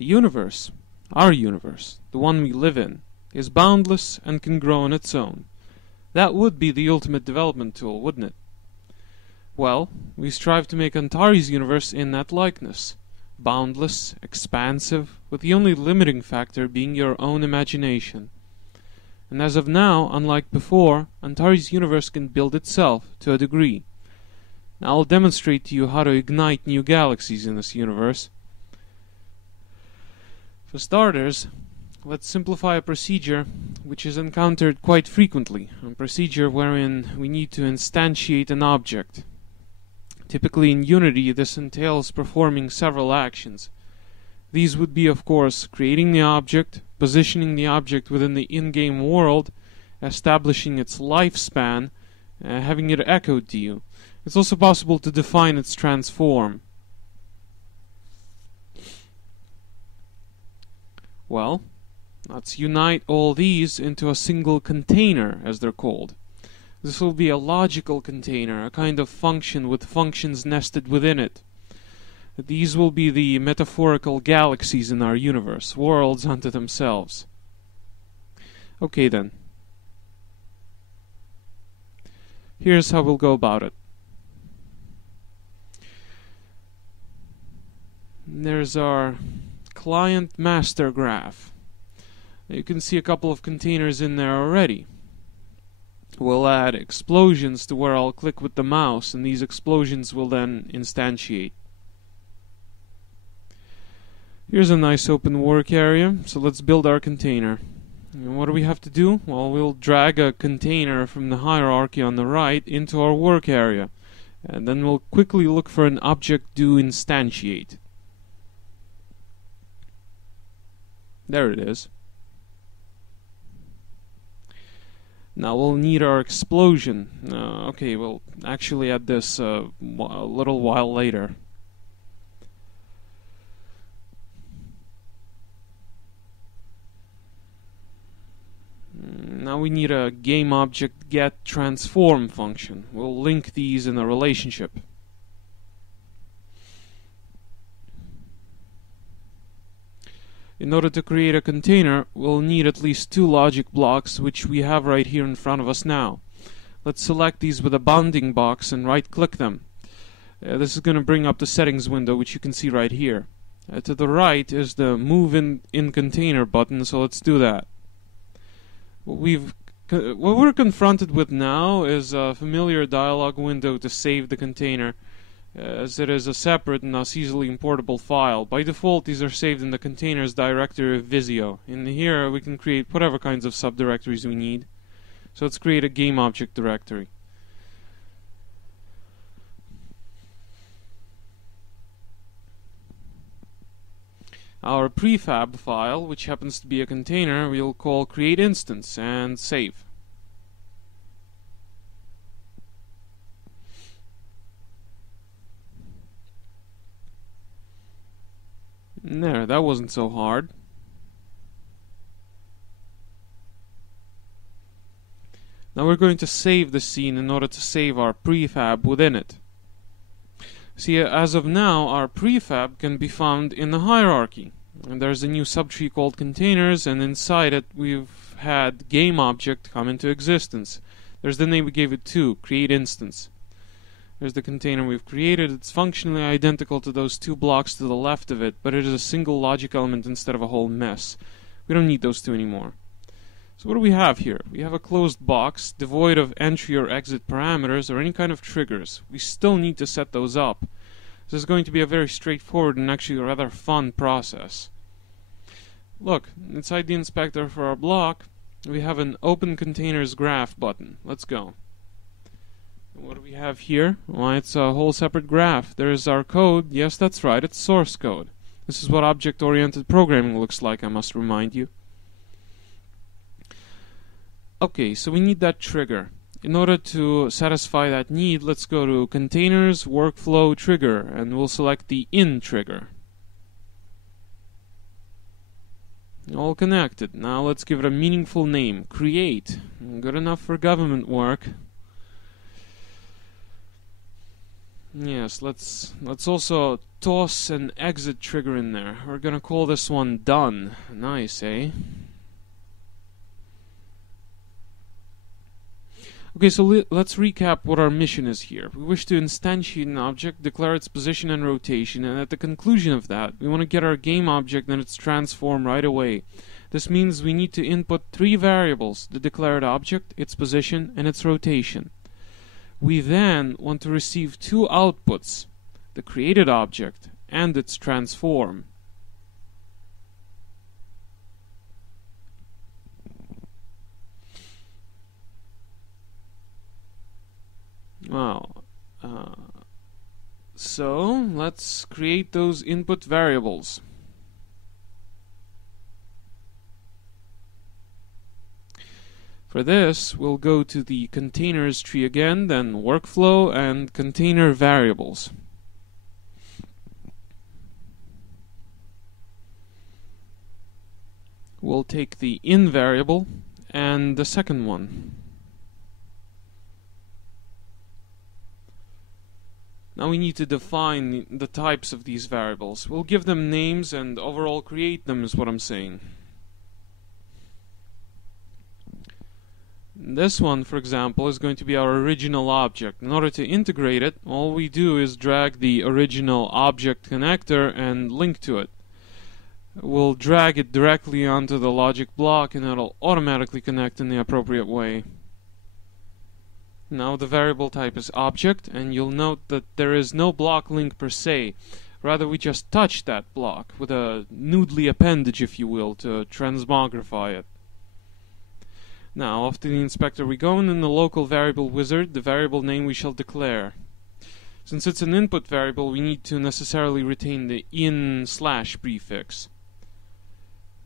The universe, our universe, the one we live in, is boundless and can grow on its own. That would be the ultimate development tool, wouldn't it? Well, we strive to make Antares' universe in that likeness. Boundless, expansive, with the only limiting factor being your own imagination. And as of now, unlike before, Antares' universe can build itself to a degree. Now I'll demonstrate to you how to ignite new galaxies in this universe. For starters, let's simplify a procedure which is encountered quite frequently, a procedure wherein we need to instantiate an object. Typically in Unity, this entails performing several actions. These would be, of course, creating the object, positioning the object within the in-game world, establishing its lifespan, having it echoed to you. It's also possible to define its transform. Well, let's unite all these into a single container, as they're called. This will be a logical container, a kind of function with functions nested within it. These will be the metaphorical galaxies in our universe, worlds unto themselves. Okay then. Here's how we'll go about it. There's our client master graph. You can see a couple of containers in there already. We'll add explosions to where I'll click with the mouse, and these explosions will then instantiate. Here's a nice open work area, so let's build our container. And what do we have to do? Well, we'll drag a container from the hierarchy on the right into our work area, and then we'll quickly look for an object to instantiate. There it is. Now we'll need our explosion. Okay, we'll actually add this a little while later. Now we need a GameObjectGetTransform function. We'll link these in a relationship. In order to create a container, we'll need at least two logic blocks, which we have right here in front of us now. Let's select these with a bounding box and right-click them. This is going to bring up the settings window, which you can see right here. To the right is the Move in Container button, so let's do that. What we're confronted with now is a familiar dialog window to save the container, as it is a separate and thus easily importable file. By default, these are saved in the containers directory of Visio. In here, we can create whatever kinds of subdirectories we need. So let's create a game object directory. Our prefab file, which happens to be a container, we'll call create instance and save. There, that wasn't so hard. Now we're going to save the scene in order to save our prefab within it. See, as of now, our prefab can be found in the hierarchy. And there's a new subtree called containers, and inside it we've had GameObject come into existence. There's the name we gave it too, create instance. There's the container we've created. It's functionally identical to those two blocks to the left of it, but it is a single logic element instead of a whole mess. We don't need those two anymore. So what do we have here? We have a closed box, devoid of entry or exit parameters or any kind of triggers. We still need to set those up. This is going to be a very straightforward and actually rather fun process. Look, inside the inspector for our block, we have an Open Containers Graph button. Let's go. What do we have here? Well, it's a whole separate graph. There's our code. Yes, that's right, it's source code. This is what object-oriented programming looks like, I must remind you. Okay, so we need that trigger. In order to satisfy that need, let's go to Containers, Workflow, Trigger, and we'll select the In trigger. All connected. Now let's give it a meaningful name. Create. Good enough for government work. Yes, let's also toss an exit trigger in there. We're gonna call this one done. Nice, eh? Okay, so let's recap what our mission is here. We wish to instantiate an object, declare its position and rotation, and at the conclusion of that, we want to get our game object and its transform right away. This means we need to input 3 variables: the declared object, its position, and its rotation. We then want to receive 2 outputs: the created object and its transform. Well, so let's create those input variables. For this, we'll go to the containers tree again, then workflow and container variables. We'll take the in variable and the second one. Now we need to define the types of these variables. We'll give them names and overall create them is what I'm saying. This one, for example, is going to be our original object. In order to integrate it, all we do is drag the original object connector and link to it. We'll drag it directly onto the logic block and it'll automatically connect in the appropriate way. Now the variable type is object, and you'll note that there is no block link per se. Rather, we just touch that block with a noodly appendage, if you will, to transmogrify it. Now, off to the inspector we go, and in the local variable wizard, the variable name we shall declare. Since it's an input variable, we need to necessarily retain the in/ prefix.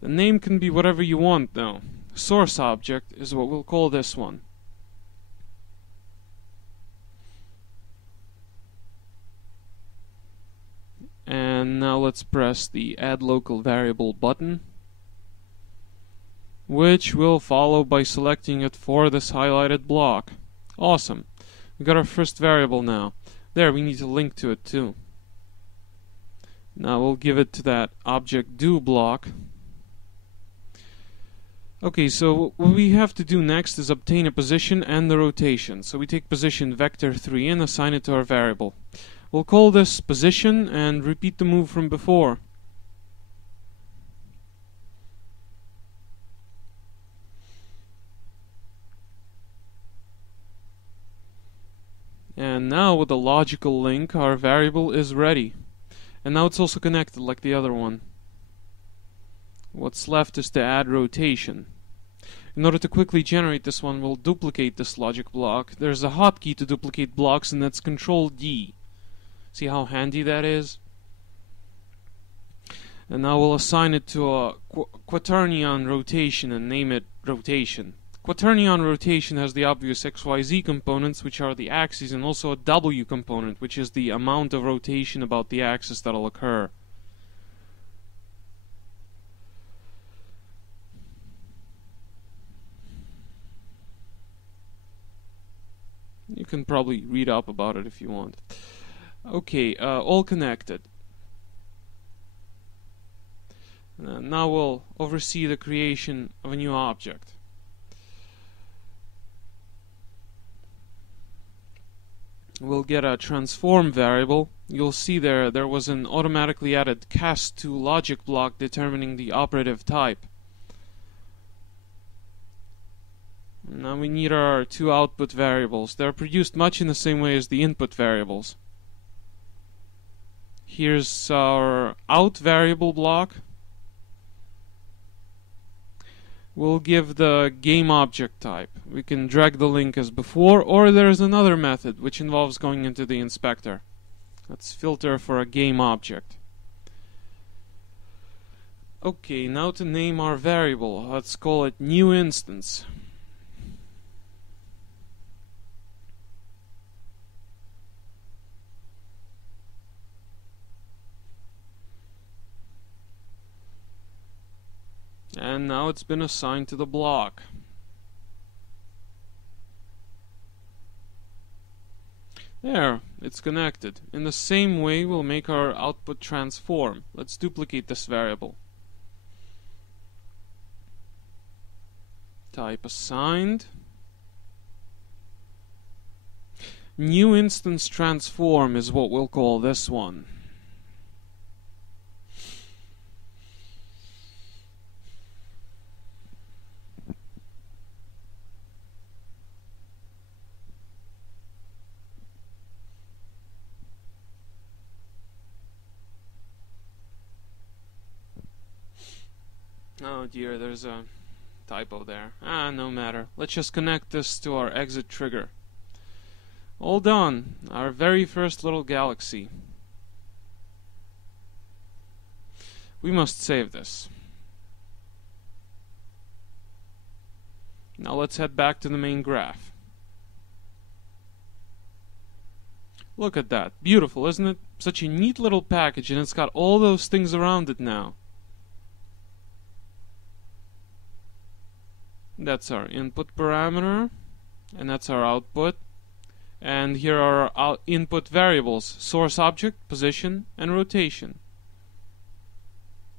The name can be whatever you want, though. Source object is what we'll call this one. And now let's press the add local variable button, which we'll follow by selecting it for this highlighted block. Awesome. We got our first variable now. There, we need to link to it too. Now we'll give it to that object do block. Okay, so what we have to do next is obtain a position and the rotation. So we take position vector 3 and assign it to our variable. We'll call this position and repeat the move from before. And now with the logical link, our variable is ready. And now it's also connected like the other one. What's left is to add rotation. In order to quickly generate this one, we'll duplicate this logic block. There's a hotkey to duplicate blocks, and that's Control D. See how handy that is? And now we'll assign it to a quaternion rotation and name it rotation. Quaternion rotation has the obvious XYZ components, which are the axes, and also a W component, which is the amount of rotation about the axis that'll occur. You can probably read up about it if you want. Okay, all connected. Now we'll oversee the creation of a new object. We'll get a transform variable. You'll see there was an automatically added cast2 logic block determining the operative type. Now we need our 2 output variables. They're produced much in the same way as the input variables. Here's our out variable block. We'll give the game object type. We can drag the link as before, or there's another method which involves going into the inspector. Let's filter for a game object. Okay, now to name our variable. Let's call it new instance. And now it's been assigned to the block. There, it's connected. In the same way, we'll make our output transform. Let's duplicate this variable. Type assigned. New instance transform is what we'll call this one. Oh dear, there's a typo there. No matter. Let's just connect this to our exit trigger. All done. Our very first little galaxy. We must save this. Now let's head back to the main graph. Look at that. Beautiful, isn't it? Such a neat little package, and it's got all those things around it now. That's our input parameter, and that's our output. And here are our input variables: source object, position, and rotation.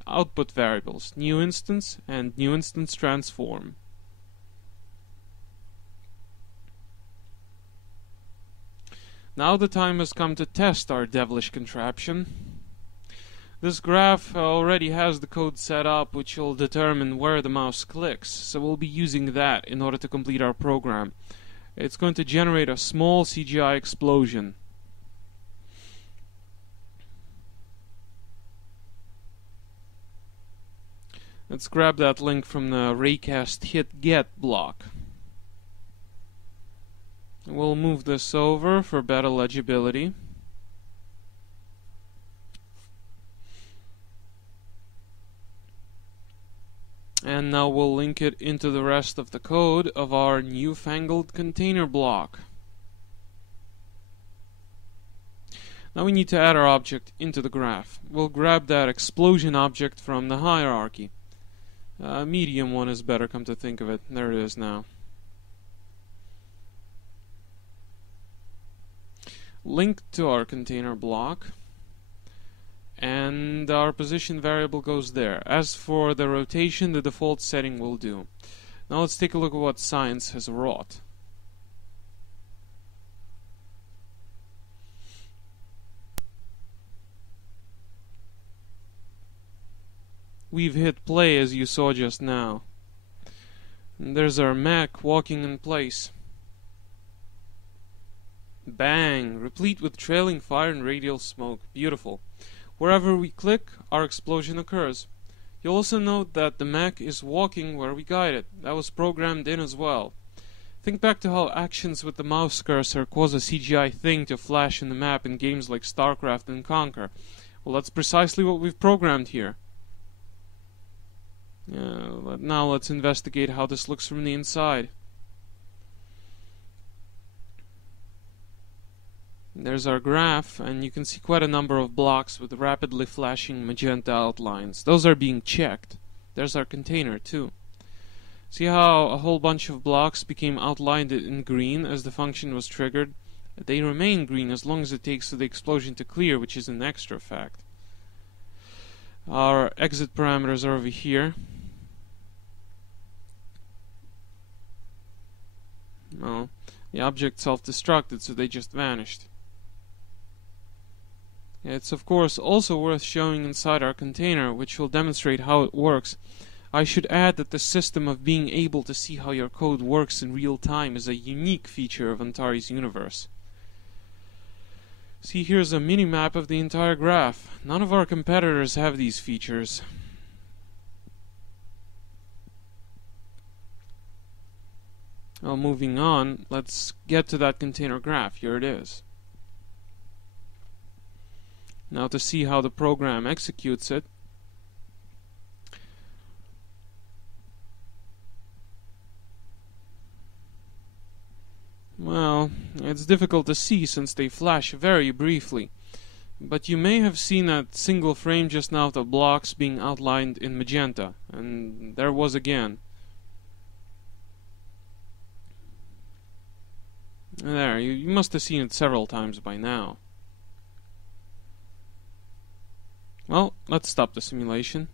Output variables: new instance and new instance transform. Now the time has come to test our devilish contraption. This graph already has the code set up which will determine where the mouse clicks, so we'll be using that in order to complete our program. It's going to generate a small CGI explosion. Let's grab that link from the raycast hit get block. We'll move this over for better legibility. And now we'll link it into the rest of the code of our newfangled container block. Now we need to add our object into the graph. We'll grab that explosion object from the hierarchy. Medium one is better, come to think of it. There it is now. Link to our container block. And our position variable goes there. As for the rotation, the default setting will do. Now let's take a look at what science has wrought. We've hit play, as you saw just now. And there's our mech walking in place. Bang! Replete with trailing fire and radial smoke. Beautiful. Wherever we click, our explosion occurs. You'll also note that the mech is walking where we guide it. That was programmed in as well. Think back to how actions with the mouse cursor cause a CGI thing to flash in the map in games like StarCraft and Conquer. Well, that's precisely what we've programmed here. Now let's investigate how this looks from the inside. There's our graph, and you can see quite a number of blocks with rapidly flashing magenta outlines. Those are being checked. There's our container too. See how a whole bunch of blocks became outlined in green as the function was triggered? They remain green as long as it takes for the explosion to clear, which is an extra fact. Our exit parameters are over here. Well, the object self-destructed, so they just vanished. It's of course also worth showing inside our container, which will demonstrate how it works. I should add that the system of being able to see how your code works in real time is a unique feature of Antares' universe. See, here's a mini-map of the entire graph. None of our competitors have these features. Well, moving on, let's get to that container graph. Here it is. Now to see how the program executes it, well, it's difficult to see since they flash very briefly, but you may have seen that single frame just now of the blocks being outlined in magenta, and there was again. There, you must have seen it several times by now. Well, let's stop the simulation.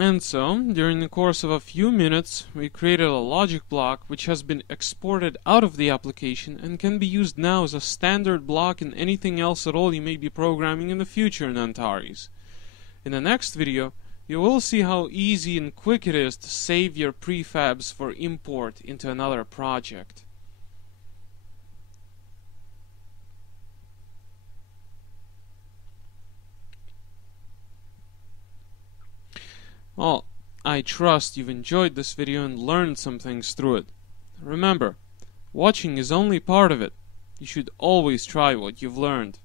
And so, during the course of a few minutes, we created a logic block which has been exported out of the application and can be used now as a standard block in anything else at all you may be programming in the future in Antares. In the next video, you will see how easy and quick it is to save your prefabs for import into another project. Well, I trust you've enjoyed this video and learned some things through it. Remember, watching is only part of it. You should always try what you've learned.